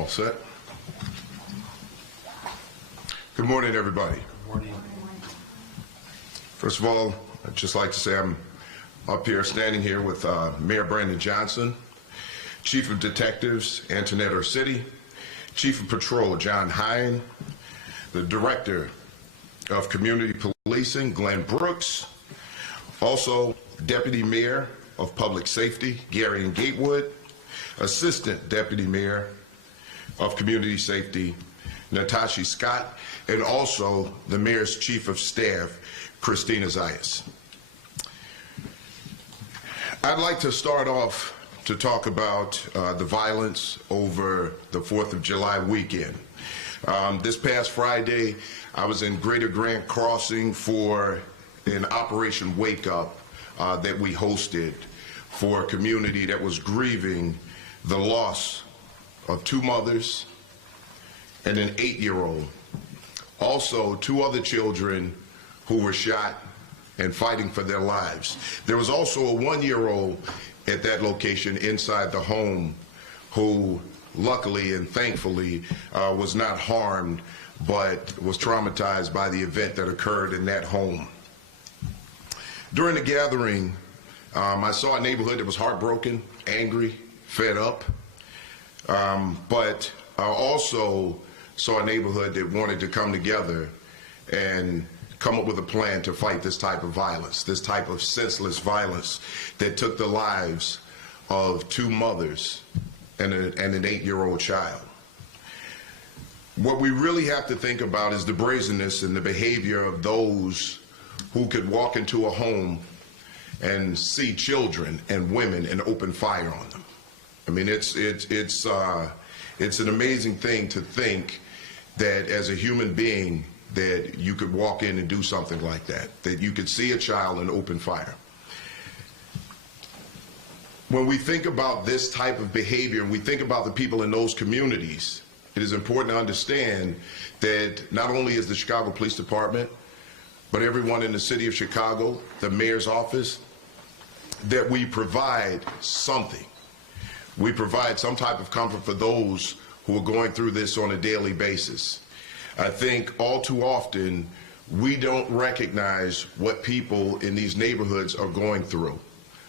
All set. Good morning, everybody. Good morning. First of all, I'd just like to say I'm up here, standing here with Mayor Brandon Johnson, Chief of Detectives Antoinette Orsitti, Chief of Patrol John Hine, the Director of Community Policing Glenn Brooks, also Deputy Mayor of Public Safety Gary Gatewood, Assistant Deputy Mayor of Community Safety Natasha Scott, and also the Mayor's Chief of Staff Christina Zayas. I'd like to start off to talk about the violence over the 4th of July weekend. This past Friday, I was in Greater Grand Crossing for an Operation Wake Up that we hosted for a community that was grieving the loss of 2 mothers and an 8-year-old. Also, 2 other children who were shot and fighting for their lives. There was also a 1-year-old at that location inside the home who luckily and thankfully was not harmed, but was traumatized by the event that occurred in that home. During the gathering, I saw a neighborhood that was heartbroken, angry, fed up, but I also saw a neighborhood that wanted to come together and come up with a plan to fight this type of violence, this type of senseless violence that took the lives of 2 mothers and an 8-year-old child. What we really have to think about is the brazenness and the behavior of those who could walk into a home and see children and women and open fire on them. I mean, it's an amazing thing to think that as a human being that you could walk in and do something like that you could see a child and open fire. When we think about this type of behavior and we think about the people in those communities, it is important to understand that not only is the Chicago Police Department, but everyone in the city of Chicago, the mayor's office, that we provide something. We provide some type of comfort for those who are going through this on a daily basis. I think all too often we don't recognize what people in these neighborhoods are going through,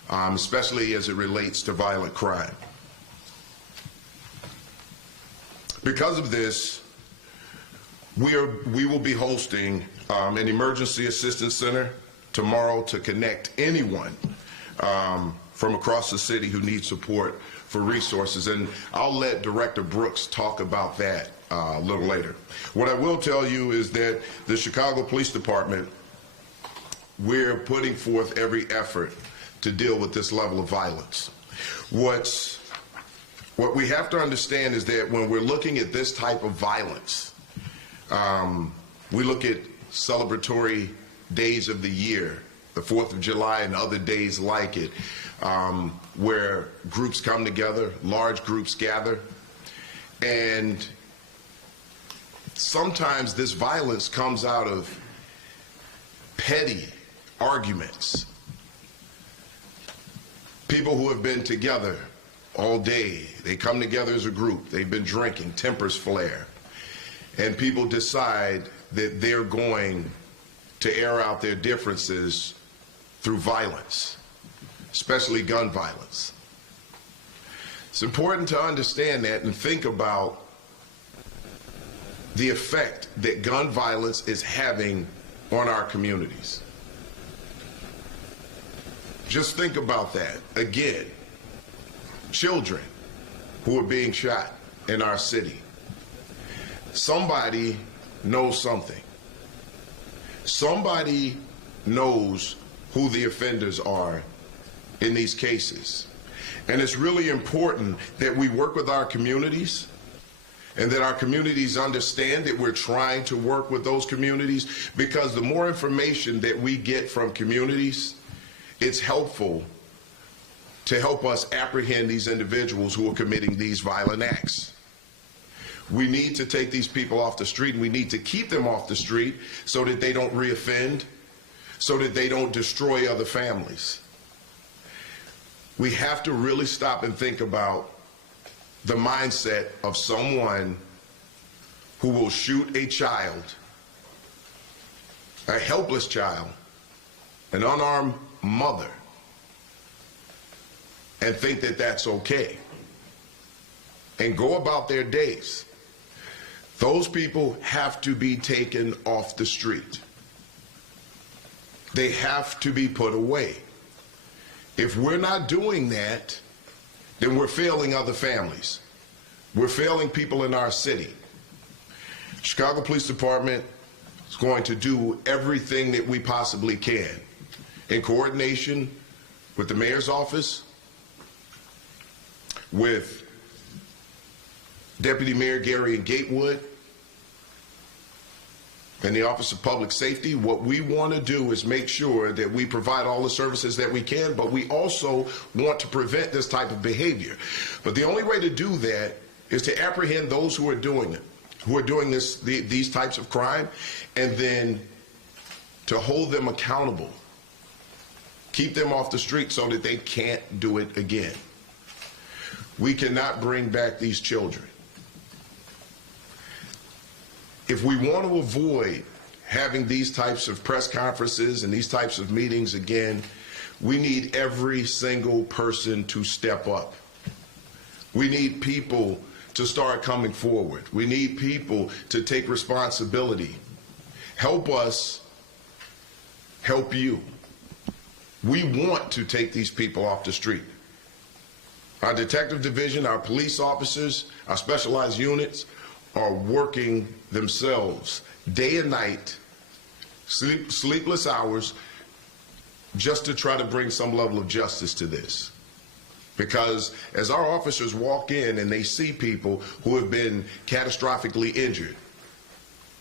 especially as it relates to violent crime. Because of this, we will be hosting an emergency assistance center tomorrow to connect anyone from across the city who needs support for resources, and I'll let Director Brooks talk about that a little later. What I will tell you is that the Chicago Police Department, we're putting forth every effort to deal with this level of violence. What we have to understand is that when we're looking at this type of violence, we look at celebratory days of the year, the 4th of July and other days like it, where groups come together, large groups gather, and sometimes this violence comes out of petty arguments. People who have been together all day, they come together as a group, they've been drinking, tempers flare, and people decide that they're going to air out their differences through violence, especially gun violence. It's important to understand that and think about the effect that gun violence is having on our communities. Just think about that. Again, children who are being shot in our city. Somebody knows something. Somebody knows who the offenders are in these cases. And it's really important that we work with our communities and that our communities understand that we're trying to work with those communities, because the more information that we get from communities, it's helpful to help us apprehend these individuals who are committing these violent acts. We need to take these people off the street, and we need to keep them off the street so that they don't reoffend, so that they don't destroy other families. We have to really stop and think about the mindset of someone who will shoot a child, a helpless child, an unarmed mother, and think that that's okay and go about their days. Those people have to be taken off the street. They have to be put away. If we're not doing that, then we're failing other families. We're failing people in our city. Chicago Police Department is going to do everything that we possibly can in coordination with the mayor's office, with Deputy Mayor Gary and Gatewood, and the Office of Public Safety. What we want to do is make sure that we provide all the services that we can, but we also want to prevent this type of behavior. But the only way to do that is to apprehend those who are doing it, who are doing these types of crime, and then to hold them accountable, keep them off the street so that they can't do it again. We cannot bring back these children. If we want to avoid having these types of press conferences and these types of meetings again, we need every single person to step up. We need people to start coming forward. We need people to take responsibility. Help us help you. We want to take these people off the street. Our detective division, our police officers, our specialized units are working themselves day and night, sleepless hours, just to try to bring some level of justice to this. Because as our officers walk in and they see people who have been catastrophically injured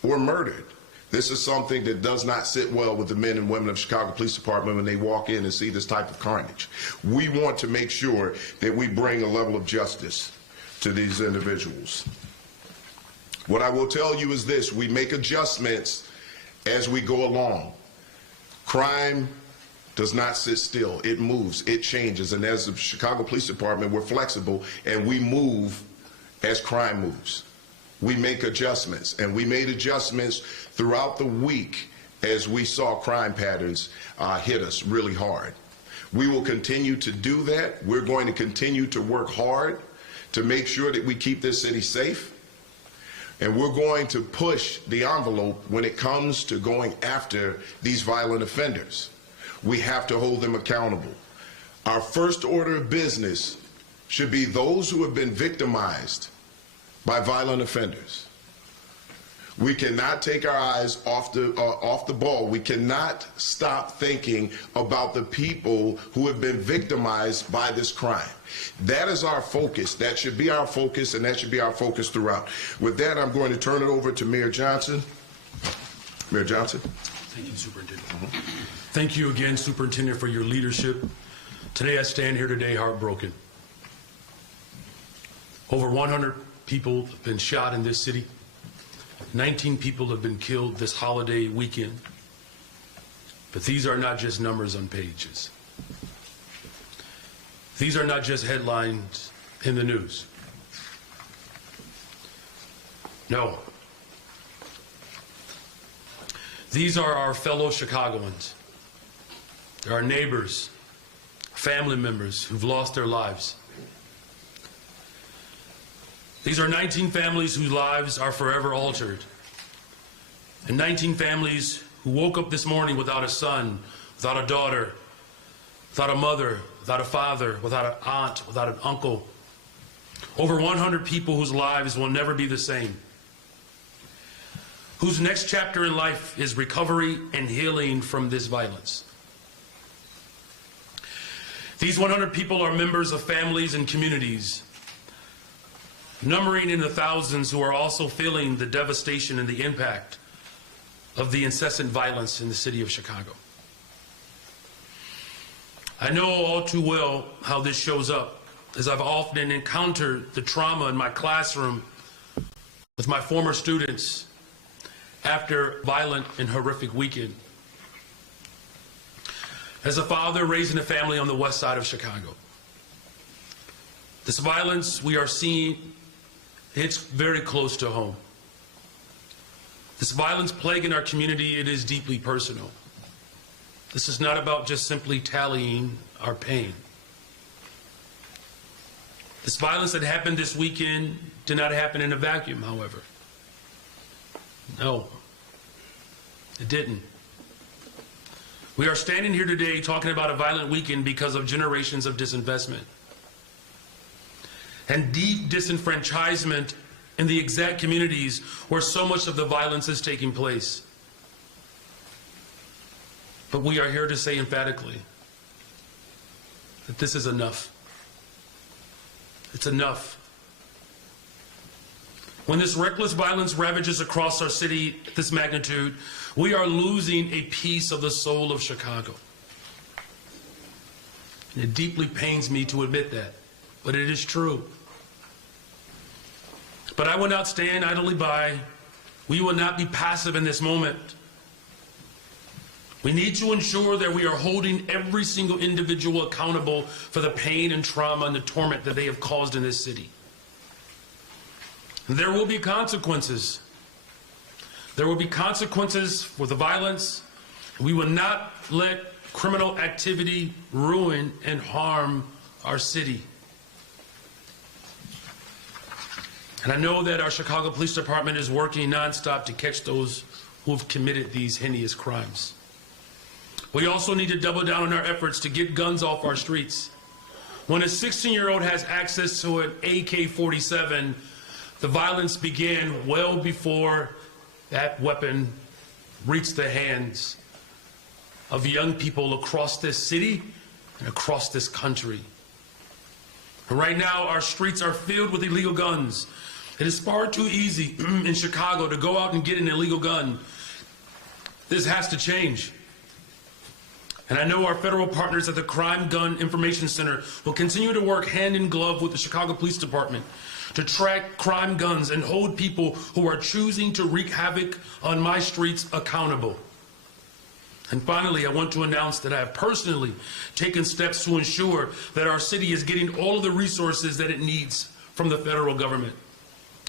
or murdered, this is something that does not sit well with the men and women of Chicago Police Department when they walk in and see this type of carnage. We want to make sure that we bring a level of justice to these individuals. What I will tell you is this: we make adjustments as we go along. Crime does not sit still. It moves, it changes, and as the Chicago Police Department, we're flexible and we move as crime moves. We make adjustments, and we made adjustments throughout the week as we saw crime patterns hit us really hard. We will continue to do that. We're going to continue to work hard to make sure that we keep this city safe. And we're going to push the envelope when it comes to going after these violent offenders. We have to hold them accountable. Our first order of business should be those who have been victimized by violent offenders. We cannot take our eyes off the ball. We cannot stop thinking about the people who have been victimized by this crime. That is our focus. That should be our focus, and that should be our focus throughout. With that, I'm going to turn it over to Mayor Johnson. Mayor Johnson. Thank you, Superintendent. Thank you again, Superintendent, for your leadership. Today, I stand here today heartbroken. Over 100 people have been shot in this city. 19 people have been killed this holiday weekend. But these are not just numbers on pages. These are not just headlines in the news. No. These are our fellow Chicagoans. They're our neighbors, family members who've lost their lives. These are 19 families whose lives are forever altered. And 19 families who woke up this morning without a son, without a daughter, without a mother, without a father, without an aunt, without an uncle. Over 100 people whose lives will never be the same. Whose next chapter in life is recovery and healing from this violence. These 100 people are members of families and communities, numbering in the thousands, who are also feeling the devastation and the impact of the incessant violence in the city of Chicago. I know all too well how this shows up, as I've often encountered the trauma in my classroom with my former students after a violent and horrific weekend. As a father raising a family on the west side of Chicago, the This violence we are seeing hits very close to home. This violence plaguing our community, it is deeply personal. This is not about just simply tallying our pain. This violence that happened this weekend did not happen in a vacuum, however. No, it didn't. We are standing here today talking about a violent weekend because of generations of disinvestment and deep disenfranchisement in the exact communities where so much of the violence is taking place. But we are here to say emphatically that this is enough. It's enough. When this reckless violence ravages across our city at this magnitude, we are losing a piece of the soul of Chicago. And it deeply pains me to admit that, but it is true. But I will not stand idly by. We will not be passive in this moment. We need to ensure that we are holding every single individual accountable for the pain and trauma and the torment that they have caused in this city. And there will be consequences. There will be consequences for the violence. We will not let criminal activity ruin and harm our city. And I know that our Chicago Police Department is working nonstop to catch those who have committed these heinous crimes. We also need to double down on our efforts to get guns off our streets. When a 16-year-old has access to an AK-47, the violence began well before that weapon reached the hands of young people across this city and across this country. And right now, our streets are filled with illegal guns. It is far too easy in Chicago to go out and get an illegal gun. This has to change. And I know our federal partners at the Crime Gun Information Center will continue to work hand in glove with the Chicago Police Department to track crime guns and hold people who are choosing to wreak havoc on my streets accountable. And finally, I want to announce that I have personally taken steps to ensure that our city is getting all of the resources that it needs from the federal government.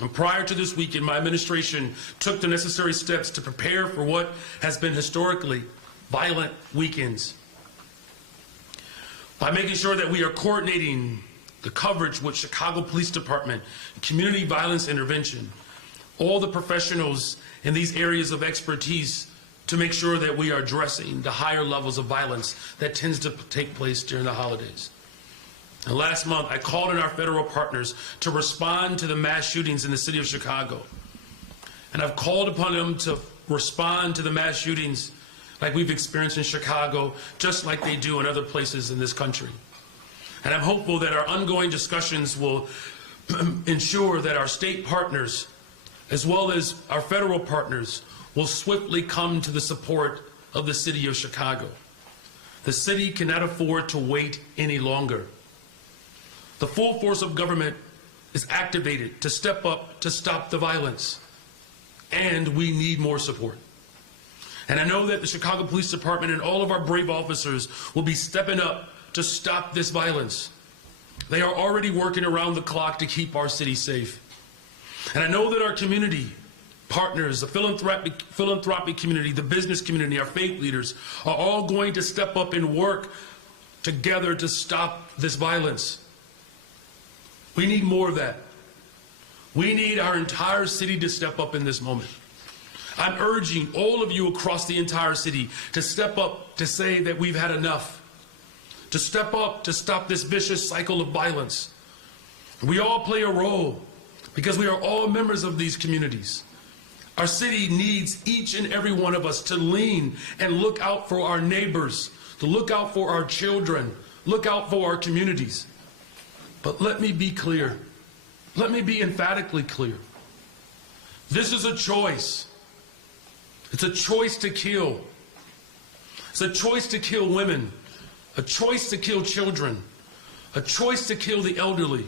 And prior to this weekend, my administration took the necessary steps to prepare for what has been historically violent weekends by making sure that we are coordinating the coverage with Chicago Police Department, Community Violence Intervention, all the professionals in these areas of expertise to make sure that we are addressing the higher levels of violence that tends to take place during the holidays. And last month, I called on our federal partners to respond to the mass shootings in the city of Chicago. And I've called upon them to respond to the mass shootings like we've experienced in Chicago, just like they do in other places in this country. And I'm hopeful that our ongoing discussions will ensure that our state partners, as well as our federal partners, will swiftly come to the support of the city of Chicago. The city cannot afford to wait any longer. The full force of government is activated to step up to stop the violence, and we need more support. And I know that the Chicago Police Department and all of our brave officers will be stepping up to stop this violence. They are already working around the clock to keep our city safe. And I know that our community partners, the philanthropic community, the business community, our faith leaders are all going to step up and work together to stop this violence. We need more of that. We need our entire city to step up in this moment. I'm urging all of you across the entire city to step up to say that we've had enough, to step up to stop this vicious cycle of violence. We all play a role because we are all members of these communities. Our city needs each and every one of us to lean and look out for our neighbors, to look out for our children, look out for our communities. But let me be clear. Let me be emphatically clear. This is a choice. It's a choice to kill. It's a choice to kill women, a choice to kill children, a choice to kill the elderly.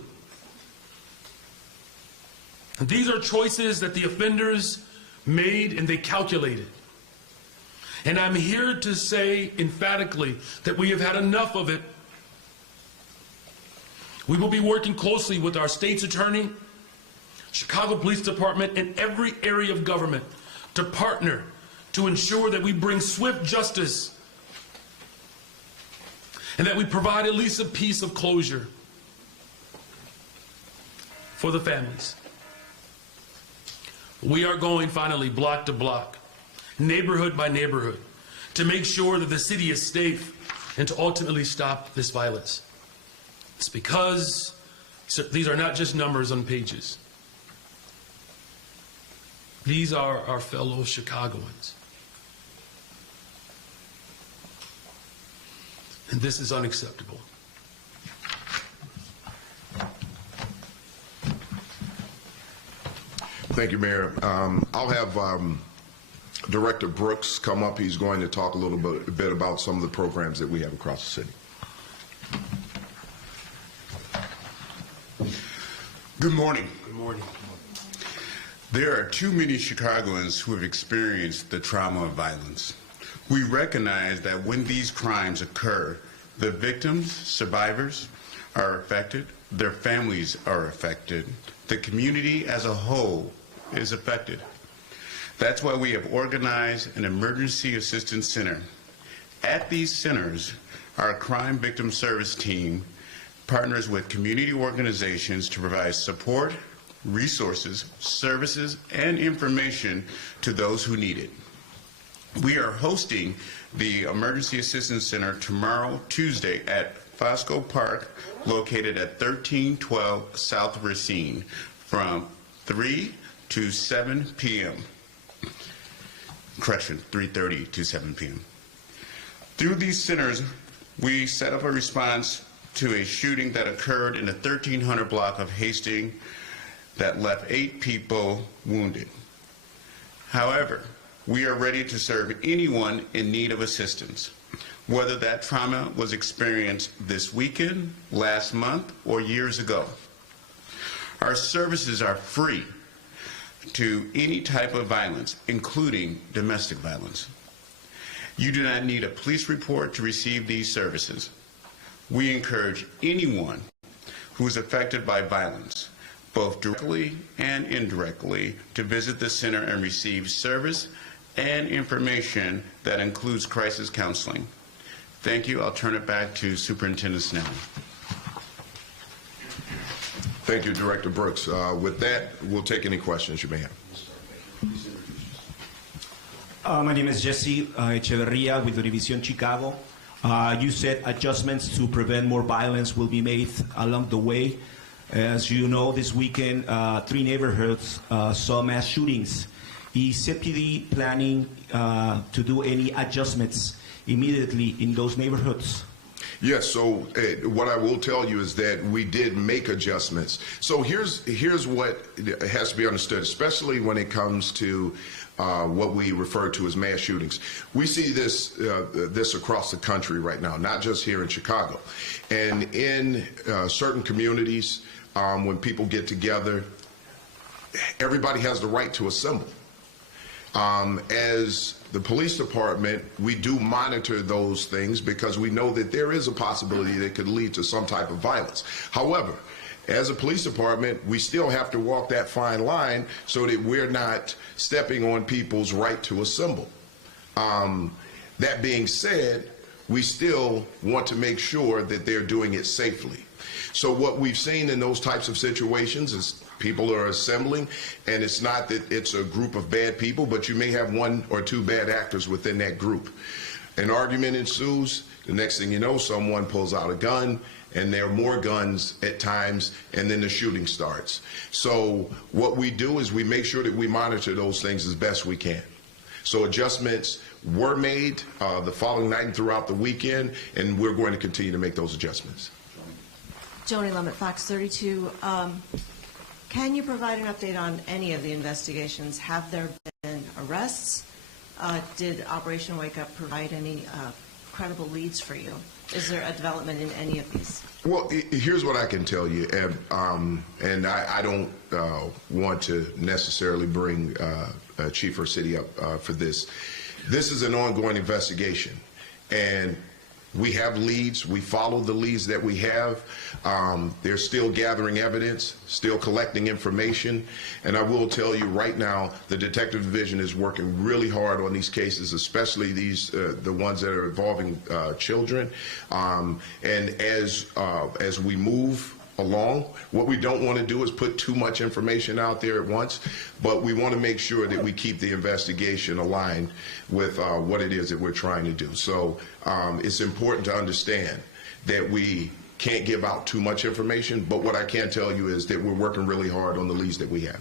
And these are choices that the offenders made and they calculated. And I'm here to say emphatically that we have had enough of it. We will be working closely with our state's attorney, Chicago Police Department, and every area of government to partner to ensure that we bring swift justice and that we provide at least a piece of closure for the families. We are going finally block to block, neighborhood by neighborhood, to make sure that the city is safe and to ultimately stop this violence. It's because these are not just numbers on pages. These are our fellow Chicagoans. And this is unacceptable. Thank you, Mayor. I'll have Director Brooks come up. He's going to talk a little bit about some of the programs that we have across the city. Good morning. Good morning. There are too many Chicagoans who have experienced the trauma of violence. We recognize that when these crimes occur, the victims, survivors, are affected, their families are affected, the community as a whole is affected. That's why we have organized an emergency assistance center. At these centers, our crime victim service team partners with community organizations to provide support, resources, services, and information to those who need it. We are hosting the Emergency Assistance Center tomorrow, Tuesday, at Fosco Park, located at 1312 South Racine, from 3 to 7 p.m. Correction, 3:30 to 7 p.m. Through these centers, we set up a response to a shooting that occurred in the 1300 block of Hastings that left 8 people wounded. However, we are ready to serve anyone in need of assistance, whether that trauma was experienced this weekend, last month, or years ago. Our services are free to any type of violence, including domestic violence. You do not need a police report to receive these services. We encourage anyone who is affected by violence, both directly and indirectly, to visit the center and receive service and information that includes crisis counseling. Thank you. I'll turn it back to Superintendent Snelling. Thank you, Director Brooks. With that, we'll take any questions you may have. My name is Jesse Echeverria with Univision Chicago. You said adjustments to prevent more violence will be made along the way. As you know, this weekend, 3 neighborhoods saw mass shootings. Is CPD planning to do any adjustments immediately in those neighborhoods? Yes, so what I will tell you is that we did make adjustments. So here's what has to be understood, especially when it comes to what we refer to as mass shootings. We see this across the country right now, not just here in Chicago. And in certain communities, when people get together, everybody has the right to assemble. As the police department, we do monitor those things because we know that there is a possibility that could lead to some type of violence. However, as a police department, we still have to walk that fine line so that we're not stepping on people's right to assemble. That being said, we still want to make sure that they're doing it safely. So what we've seen in those types of situations is people are assembling, and it's not that it's a group of bad people, but you may have 1 or 2 bad actors within that group. An argument ensues, the next thing you know, someone pulls out a gun, and there are more guns at times, and then the shooting starts. So what we do is we make sure that we monitor those things as best we can. So adjustments were made the following night and throughout the weekend, and we're going to continue to make those adjustments. Joni Lemon, Fox 32. Can you provide an update on any of the investigations? Have there been arrests? Did Operation Wake Up provide any credible leads for you? Is there a development in any of these? Well, here's what I can tell you, and I don't want to necessarily bring Chief or City up for this. This is an ongoing investigation, and We have leads. We follow the leads that we have. They're still gathering evidence, still collecting information. And I will tell you right now, the Detective Division is working really hard on these cases, especially these the ones that are involving children. And as we move along, what we don't want to do is put too much information out there at once, but we want to make sure that we keep the investigation aligned with what it is that we're trying to do. So it's important to understand that we can't give out too much information, but what I can tell you is that we're working really hard on the leads that we have.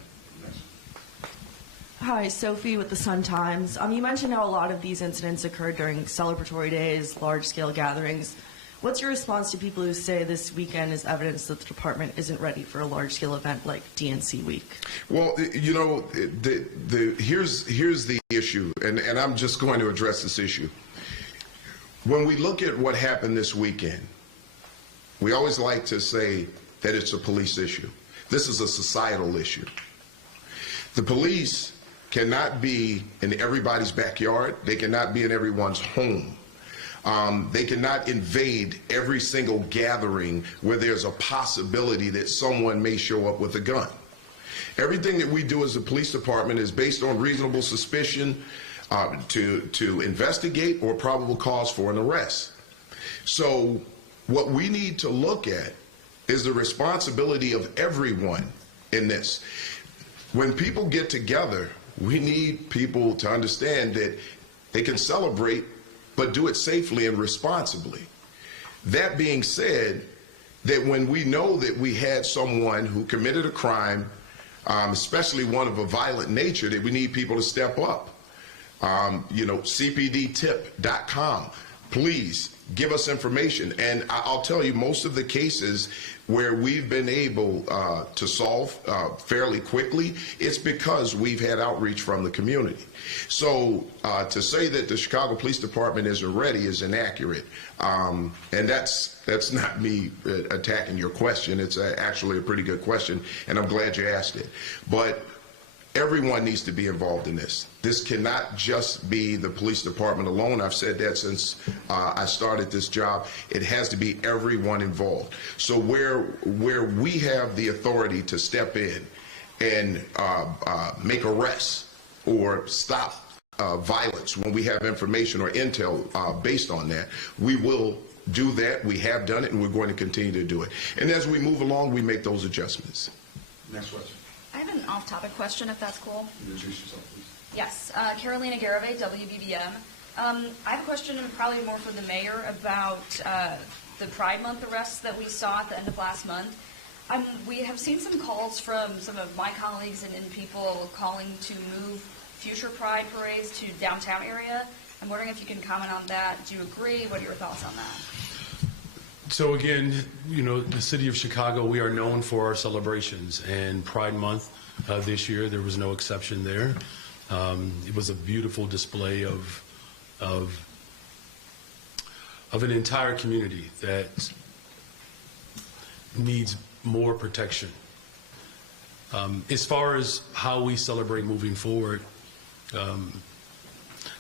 Hi, Sophie with the Sun-Times. You mentioned how a lot of these incidents occurred during celebratory days, large-scale gatherings. What's your response to people who say this weekend is evidence that the department isn't ready for a large-scale event like DNC Week? Well, you know, here's the issue, and I'm just going to address this issue. When we look at what happened this weekend, we always like to say that it's a police issue. This is a societal issue. The police cannot be in everybody's backyard. They cannot be in everyone's home. They cannot invade every single gathering where there's a possibility that someone may show up with a gun. Everything that we do as a police department is based on reasonable suspicion to investigate or probable cause for an arrest. So what we need to look at is the responsibility of everyone in this. When people get together, we need people to understand that they can celebrate, but do it safely and responsibly. That being said, that when we know that we had someone who committed a crime, especially one of a violent nature, that we need people to step up. You know, cpdtip.com, please give us information. And I'll tell you, most of the cases where we've been able to solve fairly quickly, it's because we've had outreach from the community. So to say that the Chicago Police Department isn't ready is inaccurate. And that's not me attacking your question. It's actually a pretty good question, and I'm glad you asked it. But everyone needs to be involved in this. This cannot just be the police department alone. I've said that since I started this job. It has to be everyone involved. So where we have the authority to step in and make arrests or stop violence when we have information or intel based on that, we will do that. We have done it, and we're going to continue to do it. And as we move along, we make those adjustments. Next question. I have an off-topic question, if that's cool. Introduce yourself, please. Yes, Carolina Garavay, WBBM. I have a question, probably more for the mayor, about the Pride Month arrests that we saw at the end of last month. We have seen some calls from some of my colleagues and people calling to move future Pride parades to downtown area. I'm wondering if you can comment on that. Do you agree? What are your thoughts on that? So again, you know, the city of Chicago, we are known for our celebrations, and Pride Month this year, there was no exception there. It was a beautiful display of an entire community that needs more protection. As far as how we celebrate moving forward,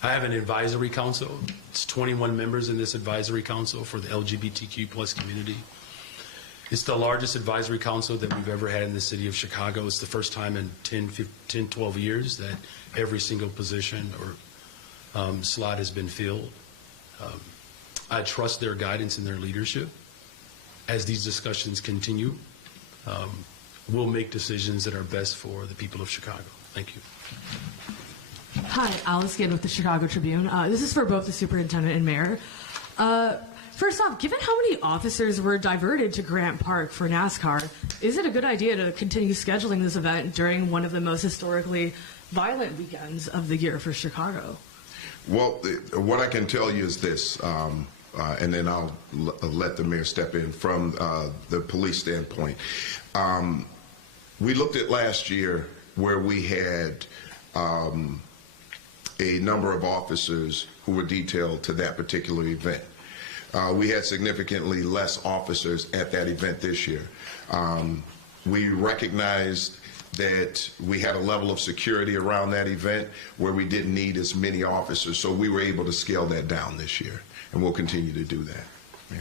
I have an advisory council. It's 21 members in this advisory council for the LGBTQ plus community. It's the largest advisory council that we've ever had in the city of Chicago. It's the first time in 10, 12 years that every single position or slot has been filled. I trust their guidance and their leadership. As these discussions continue, we'll make decisions that are best for the people of Chicago. Thank you. Hi, Alice Gidd with the Chicago Tribune. This is for both the superintendent and mayor. First off, given how many officers were diverted to Grant Park for NASCAR, is it a good idea to continue scheduling this event during one of the most historically violent weekends of the year for Chicago? Well, what I can tell you is this, and then I'll let the mayor step in from the police standpoint. We looked at last year where we had a number of officers who were detailed to that particular event. We had significantly less officers at that event this year. We recognized that we had a level of security around that event where we didn't need as many officers, so we were able to scale that down this year, and we'll continue to do that. Yeah.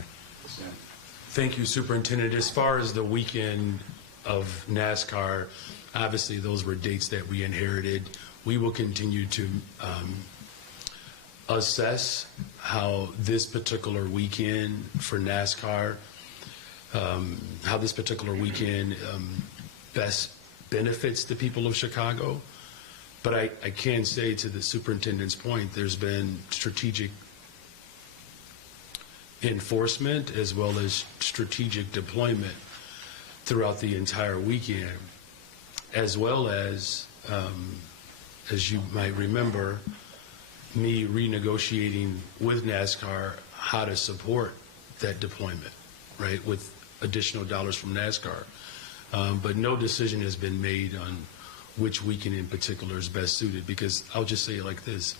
Thank you, Superintendent. As far as the weekend of NASCAR, obviously those were dates that we inherited. We will continue to assess how this particular weekend for NASCAR, how this particular weekend best benefits the people of Chicago. But I can say, to the superintendent's point, there's been strategic enforcement as well as strategic deployment throughout the entire weekend, as well as you might remember, me renegotiating with NASCAR how to support that deployment, right, with additional dollars from NASCAR. But no decision has been made on which weekend in particular is best suited, because I'll just say it like this.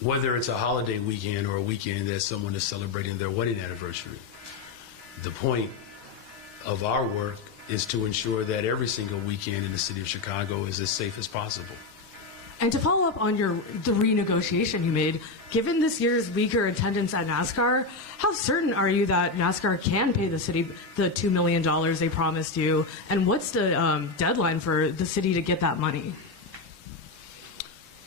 Whether it's a holiday weekend or a weekend that someone is celebrating their wedding anniversary, the point of our work is to ensure that every single weekend in the city of Chicago is as safe as possible. And to follow up on the renegotiation you made, given this year's weaker attendance at NASCAR, how certain are you that NASCAR can pay the city the $2 million they promised you? And what's the deadline for the city to get that money?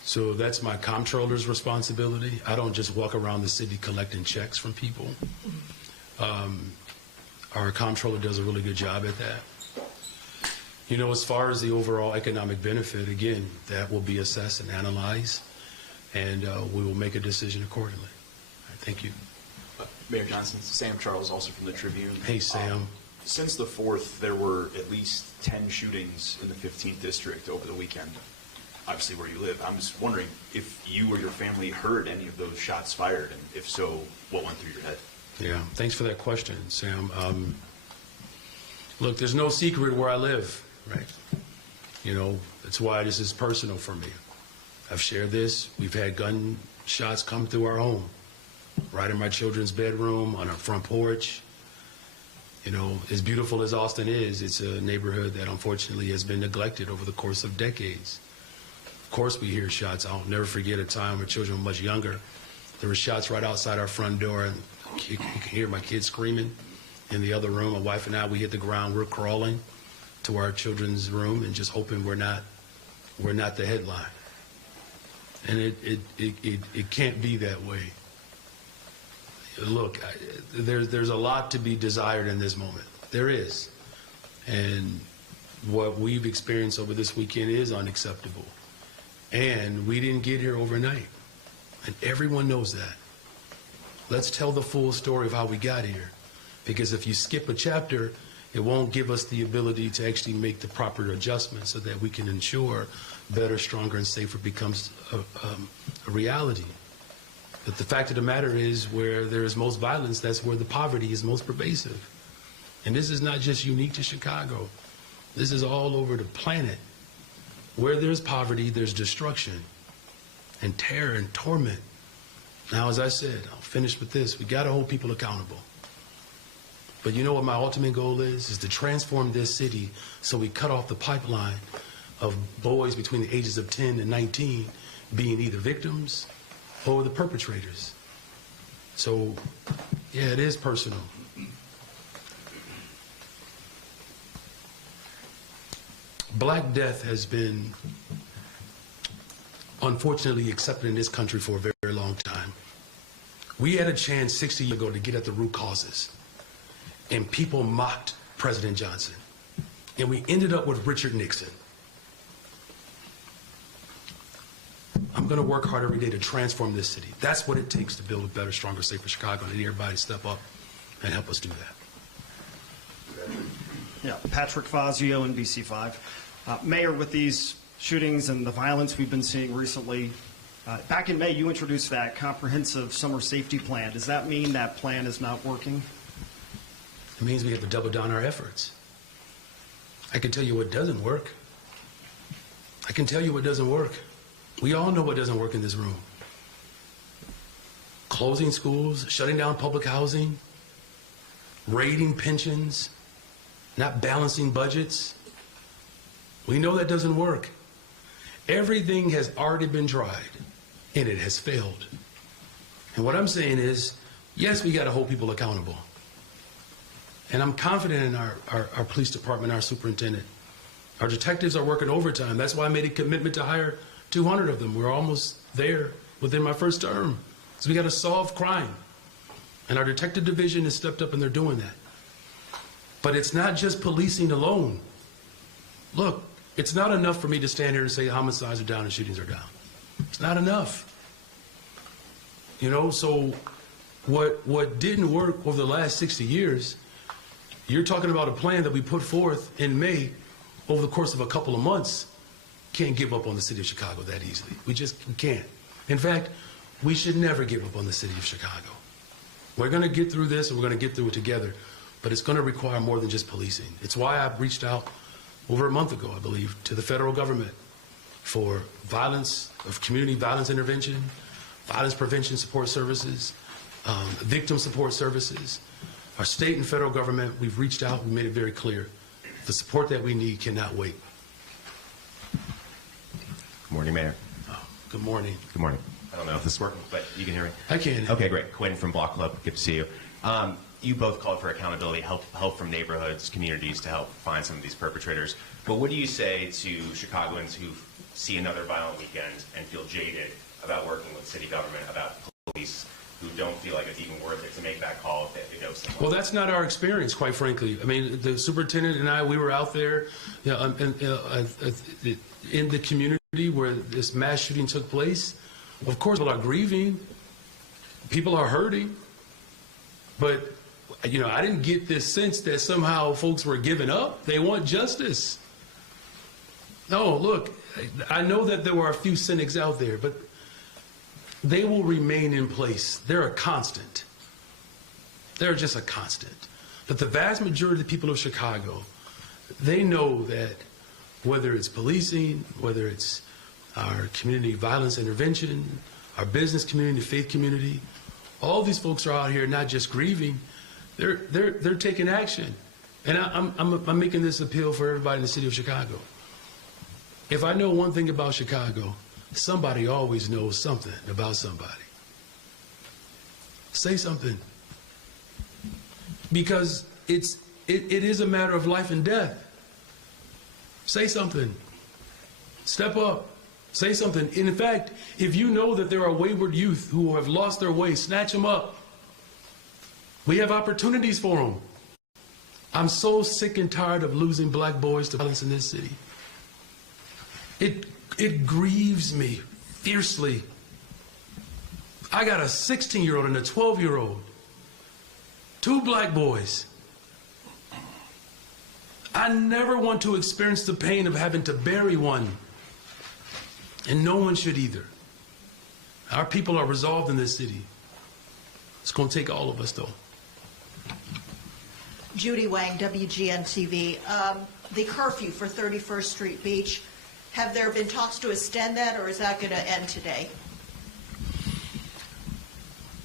So that's my comptroller's responsibility. I don't just walk around the city collecting checks from people. Our comptroller does a really good job at that. You know, as far as the overall economic benefit, again, that will be assessed and analyzed, and we will make a decision accordingly. All right, thank you. Mayor Johnson, Sam Charles, also from the Tribune. Hey, Sam. Since the 4th, there were at least 10 shootings in the 15th district over the weekend, obviously where you live. I'm just wondering if you or your family heard any of those shots fired, and if so, what went through your head? Yeah, thanks for that question, Sam. Look, there's no secret where I live, right? You know, that's why this is personal for me. I've shared this. We've had gunshots come through our home, right in my children's bedroom, on our front porch. You know, as beautiful as Austin is, it's a neighborhood that unfortunately has been neglected over the course of decades. Of course we hear shots. I'll never forget a time when children were much younger. There were shots right outside our front door, and you can hear my kids screaming in the other room. My wife and I, we hit the ground. We're crawling to our children's room and just hoping we're not the headline. And it can't be that way. Look, there's a lot to be desired in this moment. There is. And what we've experienced over this weekend is unacceptable. And we didn't get here overnight. And everyone knows that. Let's tell the full story of how we got here. Because if you skip a chapter, it won't give us the ability to actually make the proper adjustments so that we can ensure better, stronger, and safer becomes a reality. But the fact of the matter is, where there is most violence, that's where the poverty is most pervasive. And this is not just unique to Chicago. This is all over the planet. Where there's poverty, there's destruction and terror and torment. Now, as I said, I'll finish with this. We got to hold people accountable. But you know what my ultimate goal is to transform this city so we cut off the pipeline of boys between the ages of 10 and 19 being either victims or the perpetrators. So, yeah, it is personal. Black death has been unfortunately accepted in this country for a very, very long time. We had a chance 60 years ago to get at the root causes, and people mocked President Johnson. And we ended up with Richard Nixon. I'm going to work hard every day to transform this city. That's what it takes to build a better, stronger, safer Chicago. And I need everybody to step up and help us do that. Yeah, Patrick Fazio, NBC5. Mayor, with these shootings and the violence we've been seeing recently, back in May, you introduced that comprehensive summer safety plan. Does that mean that plan is not working? It means we have to double down our efforts. I can tell you what doesn't work. I can tell you what doesn't work. We all know what doesn't work in this room. Closing schools, shutting down public housing, raiding pensions, not balancing budgets. We know that doesn't work. Everything has already been tried, and it has failed. And what I'm saying is, yes, we got to hold people accountable. And I'm confident in our police department, our superintendent. Our detectives are working overtime. That's why I made a commitment to hire 200 of them. We're almost there within my first term. So we got to solve crime. And our detective division has stepped up and they're doing that. But it's not just policing alone. Look, it's not enough for me to stand here and say homicides are down and shootings are down. It's not enough. You know, so what didn't work over the last 60 years, you're talking about a plan that we put forth in May over the course of a couple of months. Can't give up on the city of Chicago that easily. We can't. In fact, we should never give up on the city of Chicago. We're going to get through this and we're going to get through it together, but it's going to require more than just policing. It's why I reached out over a month ago, I believe, to the federal government for community violence intervention, violence prevention support services, victim support services. Our state and federal government, we've reached out and made it very clear. The support that we need cannot wait. Good morning, Mayor. Good morning. Good morning. I don't know if this is working, but you can hear me? I can. Okay, great. Quinn from Block Club. Good to see you. You both called for accountability, help from neighborhoods, communities to help find some of these perpetrators. But what do you say to Chicagoans who see another violent weekend and feel jaded about working with city government, about police, who don't feel like it's even worth it to make that call if they have to go somewhere? Well, that's not our experience, quite frankly. I mean, the superintendent and I, we were out there in the community where this mass shooting took place. Of course, people are grieving. People are hurting. But, you know, I didn't get this sense that somehow folks were giving up. They want justice. No, look, I know that there were a few cynics out there, but they will remain in place. They're a constant. They're just a constant. But the vast majority of the people of Chicago, they know that whether it's policing, whether it's our community violence intervention, our business community, faith community, all these folks are out here not just grieving, they're taking action. And I'm making this appeal for everybody in the city of Chicago. If I know one thing about Chicago, somebody always knows something about somebody. Say something. Because it is a matter of life and death. Say something. Step up. Say something. And in fact, if you know that there are wayward youth who have lost their way, snatch them up. We have opportunities for them. I'm so sick and tired of losing black boys to violence in this city. It grieves me fiercely. I got a 16-year-old and a 12-year-old. 2 black boys. I never want to experience the pain of having to bury one. And no one should either. Our people are resolved in this city. It's going to take all of us, though. Judy Wang, WGN-TV. The curfew for 31st Street Beach, have there been talks to extend that, or is that going to end today?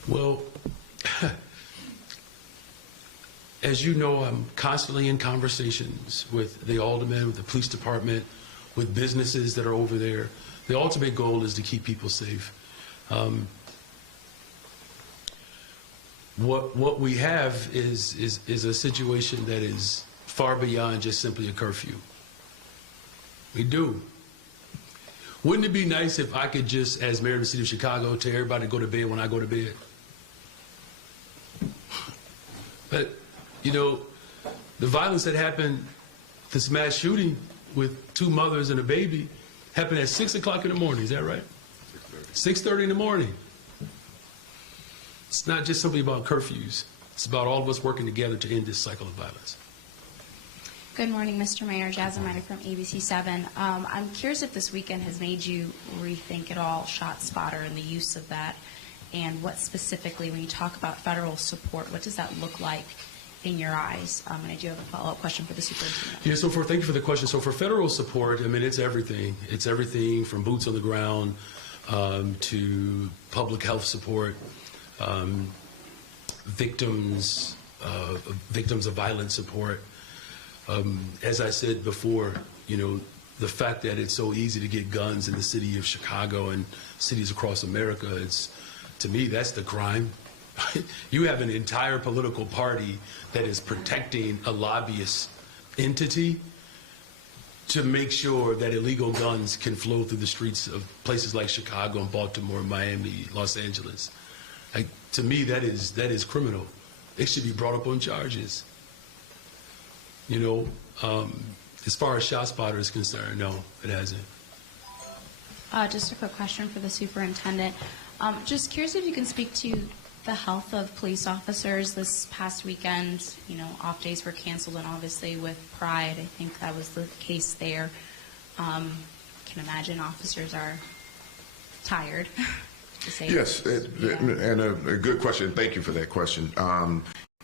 Well, as you know, I'm constantly in conversations with the aldermen, with the police department, with businesses that are over there. The ultimate goal is to keep people safe. What we have is a situation that is far beyond just simply a curfew. We do. Wouldn't it be nice if I could just, as mayor of the city of Chicago, tell everybody to go to bed when I go to bed? But, you know, the violence that happened, this mass shooting with 2 mothers and a baby, happened at 6 o'clock in the morning. Is that right? 6:30 in the morning. It's not just simply about curfews. It's about all of us working together to end this cycle of violence. Good morning, Mr. Mayor. Jasmine Meyer from ABC7. I'm curious if this weekend has made you rethink at all ShotSpotter and the use of that, and what specifically, when you talk about federal support, what does that look like in your eyes? And I do have a follow-up question for the superintendent. Yeah, thank you for the question. So for federal support, I mean, it's everything. It's everything from boots on the ground to public health support, victims of violence support. As I said before, you know, the fact that it's so easy to get guns in the city of Chicago and cities across America, to me, that's the crime. You have an entire political party that is protecting a lobbyist entity to make sure that illegal guns can flow through the streets of places like Chicago and Baltimore, Miami, Los Angeles. To me, that is criminal. It should be brought up on charges. You know, as far as ShotSpotter is concerned, no, it hasn't. Just a quick question for the superintendent. Just curious if you can speak to the health of police officers this past weekend. You know, off days were canceled, and obviously with Pride, I think that was the case there. Can imagine officers are tired. To say Yes, and a good question. Thank you for that question.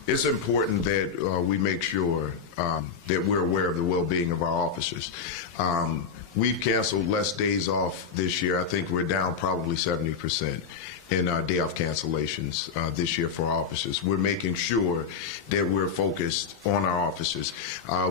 It's important that we make sure that we're aware of the well-being of our officers. We've canceled less days off this year. I think we're down probably 70% in day off cancellations this year for our officers. We're making sure that we're focused on our officers.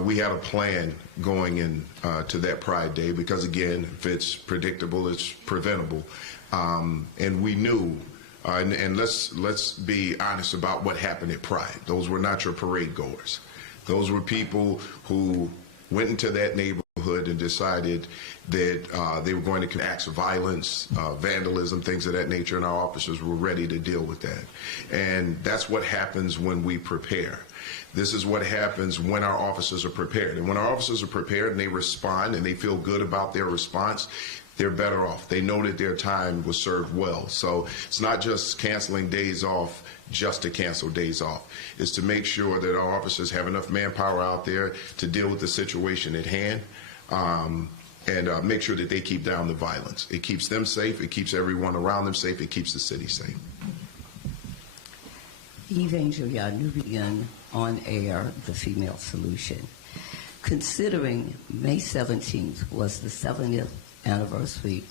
We had a plan going in to that Pride Day because, again, if it's predictable, it's preventable. And we knew, and let's be honest about what happened at Pride. Those were not your parade goers. Those were people who went into that neighborhood and decided that they were going to commit acts of violence, vandalism, things of that nature, and our officers were ready to deal with that. And that's what happens when we prepare. This is what happens when our officers are prepared. And when our officers are prepared and they respond and they feel good about their response, they're better off. They know that their time was served well. So it's not just canceling days off just to cancel days off. It's to make sure that our officers have enough manpower out there to deal with the situation at hand, and make sure that they keep down the violence. It keeps them safe. It keeps everyone around them safe. It keeps the city safe. Evangelia Nubian on air, The Female Solution. Considering May 17th was the 70th anniversary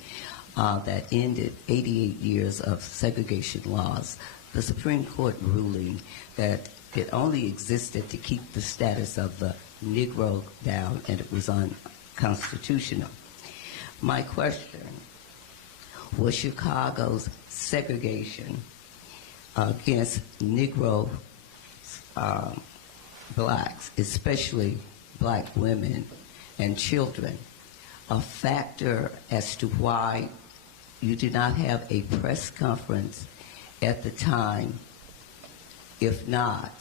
that ended 88 years of segregation laws, the Supreme Court ruling that it only existed to keep the status of the Negro down and it was unconstitutional. My question, was Chicago's segregation against Negro blacks, especially black women and children, a factor as to why you did not have a press conference at the time? If not,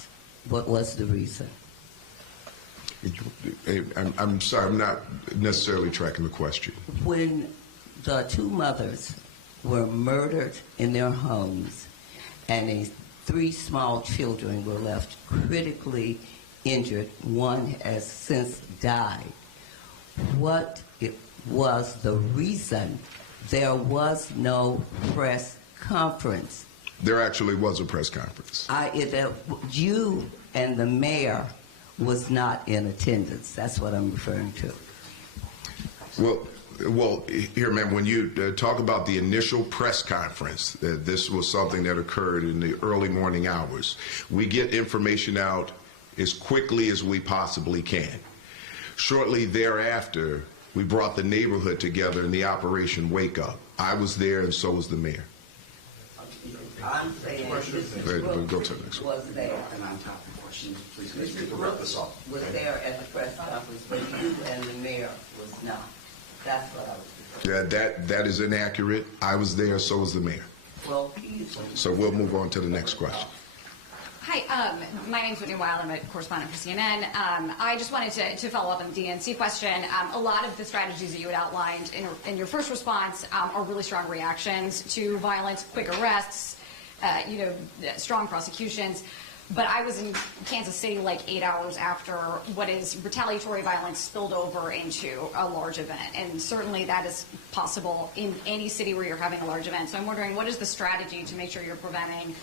what was the reason? I'm sorry, I'm not necessarily tracking the question. When the two mothers were murdered in their homes and 3 small children were left critically injured, one has since died, what was the reason there was no press conference? There actually was a press conference. You and the mayor was not in attendance. That's what I'm referring to. Well, here, ma'am, when you talk about the initial press conference, this was something that occurred in the early morning hours. We get information out as quickly as we possibly can. Shortly thereafter, we brought the neighborhood together in the Operation Wake Up. I was there, and so was the mayor. I'm saying Mr. We'll go to the next one. Was there. And on top of questions, please Mr. to wrap this up. Was there at the press conference, but you and the mayor was not. That's what I was referring to. Yeah, that is inaccurate. I was there, so was the mayor. Well, please. So we'll move on to the next question. Hi, my name's Whitney Weil. I'm a correspondent for CNN. I just wanted to follow up on the DNC question. A lot of the strategies that you had outlined in your first response are really strong reactions to violence, quick arrests, strong prosecutions. But I was in Kansas City like 8 hours after what is retaliatory violence spilled over into a large event. And certainly that is possible in any city where you're having a large event. So I'm wondering, what is the strategy to make sure you're preventing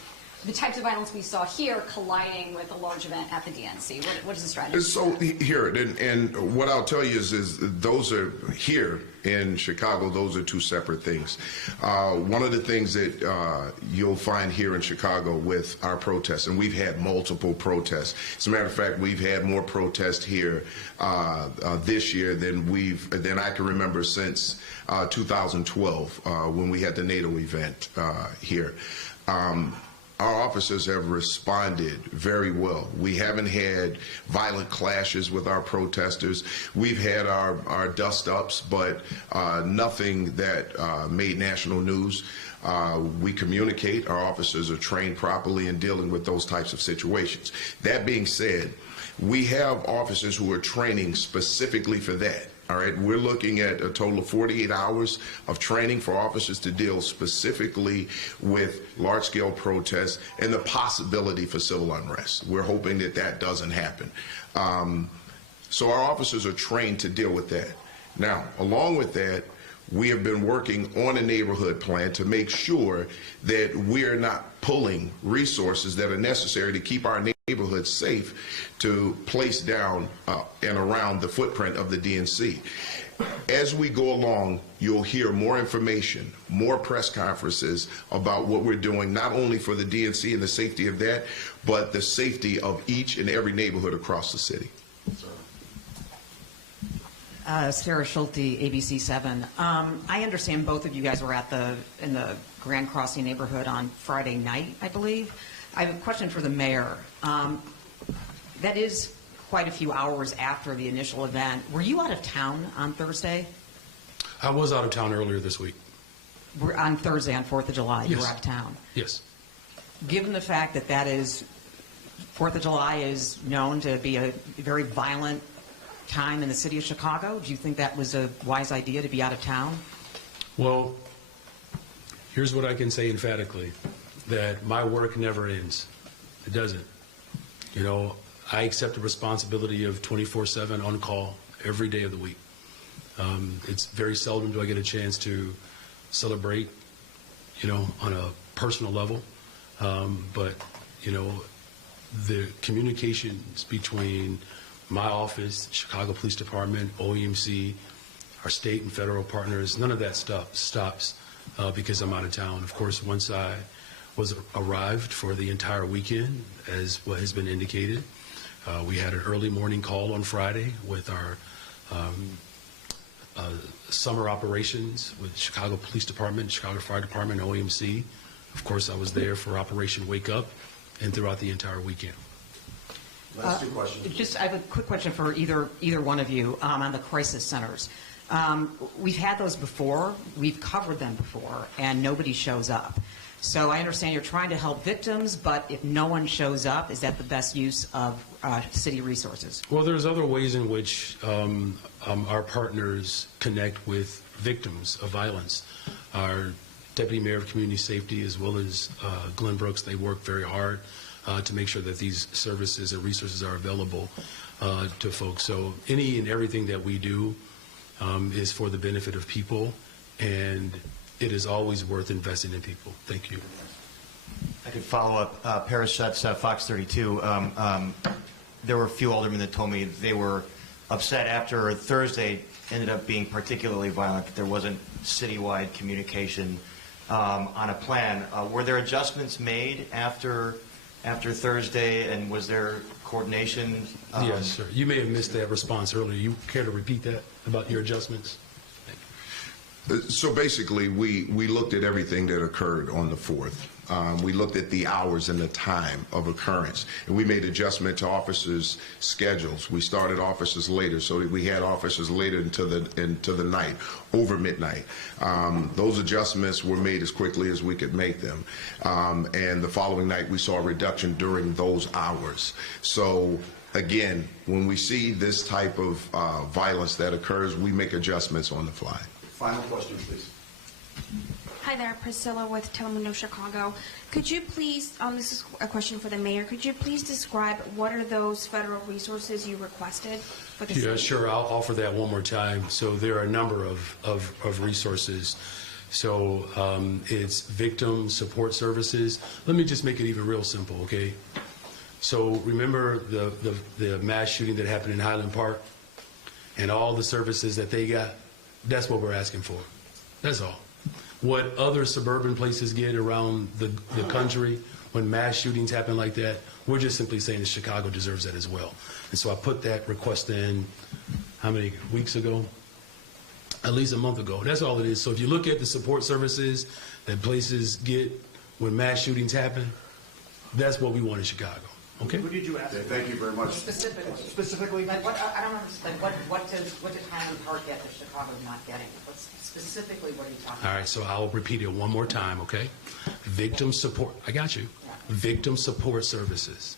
the types of violence we saw here colliding with a large event at the DNC? What is the strategy? So here, and what I'll tell you is those are here in Chicago, those are two separate things. One of the things that you'll find here in Chicago with our protests, and we've had multiple protests. As a matter of fact, we've had more protests here this year than I can remember since 2012 when we had the NATO event here. Our officers have responded very well. We haven't had violent clashes with our protesters. We've had our dust-ups, but nothing that made national news. We communicate. Our officers are trained properly in dealing with those types of situations. That being said, we have officers who are training specifically for that. All right, we're looking at a total of 48 hours of training for officers to deal specifically with large-scale protests and the possibility for civil unrest. We're hoping that that doesn't happen. So our officers are trained to deal with that. Now, along with that, we have been working on a neighborhood plan to make sure that we're not pulling resources that are necessary to keep our neighborhoods safe to place down and around the footprint of the DNC. As we go along, you'll hear more information, more press conferences about what we're doing, not only for the DNC and the safety of that, but the safety of each and every neighborhood across the city. Sarah Schulte, ABC 7. I understand both of you guys were in the Grand Crossing neighborhood on Friday night, I believe. I have a question for the mayor. That is quite a few hours after the initial event. Were you out of town on Thursday? I was out of town earlier this week. On Thursday, on 4th of July, you Yes. were out of town. Yes. Given the fact that 4th of July is known to be a very violent time in the city of Chicago, do you think that was a wise idea to be out of town? Well, here's what I can say emphatically, that my work never ends. It doesn't. You know, I accept the responsibility of 24/7 on call every day of the week. It's very seldom do I get a chance to celebrate, you know, on a personal level. But, you know, the communications between my office, Chicago Police Department, OEMC, our state and federal partners, none of that stuff stops because I'm out of town. Of course, once I was arrived for the entire weekend, as what has been indicated, we had an early morning call on Friday with our summer operations with Chicago Police Department, Chicago Fire Department, OEMC. Of course, I was there for Operation Wake Up and throughout the entire weekend. Last two questions. I have a quick question for either one of you on the crisis centers. We've had those before, we've covered them before, and nobody shows up. So I understand you're trying to help victims, but if no one shows up, is that the best use of city resources? Well, there's other ways in which our partners connect with victims of violence. Our Deputy Mayor of Community Safety, as well as Glenn Brooks, they work very hard to make sure that these services and resources are available to folks. So any and everything that we do is for the benefit of people, and it is always worth investing in people. Thank you. I could follow up. Paris Schutz, Fox 32. There were a few aldermen that told me they were upset after Thursday ended up being particularly violent, that there wasn't citywide communication on a plan. Were there adjustments made after Thursday, and was there coordination? Yes, sir. You may have missed that response earlier. You care to repeat that about your adjustments? So basically, we looked at everything that occurred on the 4th. We looked at the hours and the time of occurrence, and we made adjustment to officers' schedules. We started officers later, so we had officers later into the night, over midnight. Those adjustments were made as quickly as we could make them, and the following night we saw a reduction during those hours. So again, when we see this type of violence that occurs, we make adjustments on the fly. Final question, please. Hi there, Priscilla with Telemundo Chicago. Could you please, this is a question for the mayor, could you please describe what are those federal resources you requested for the city? Yeah, sure. I'll offer that one more time. So there are a number of resources. So it's victim support services. Let me just make it even real simple, okay? So remember the mass shooting that happened in Highland Park and all the services that they got? That's what we're asking for. That's all. What other suburban places get around the country when mass shootings happen like that, we're just simply saying that Chicago deserves that as well. And so I put that request in, how many weeks ago? At least a month ago. That's all it is. So if you look at the support services that places get when mass shootings happen, that's what we want in Chicago. Okay? Who did you ask? Thank you very much. Specifically? Like what, I don't understand. What did Highland Park get that Chicago's not getting? Specifically, what are you talking about? All right, so I'll repeat it one more time, okay? Victim support, I got you. Yeah. Victim support services.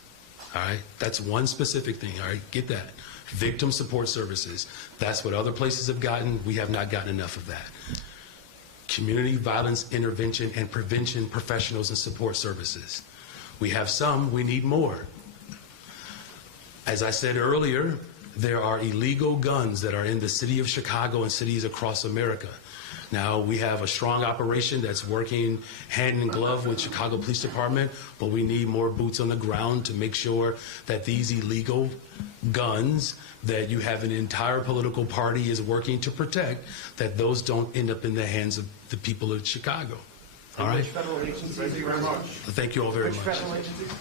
All right, that's one specific thing, all right? Get that. Victim support services. That's what other places have gotten. We have not gotten enough of that. Community violence intervention and prevention professionals and support services. We have some, we need more. As I said earlier, there are illegal guns that are in the city of Chicago and cities across America. Now, we have a strong operation that's working hand in glove with Chicago Police Department, but we need more boots on the ground to make sure that these illegal guns that you have an entire political party is working to protect, that those don't end up in the hands of the people of Chicago. All right? Which federal agencies are you referring to? Thank you all very much. Which federal agencies?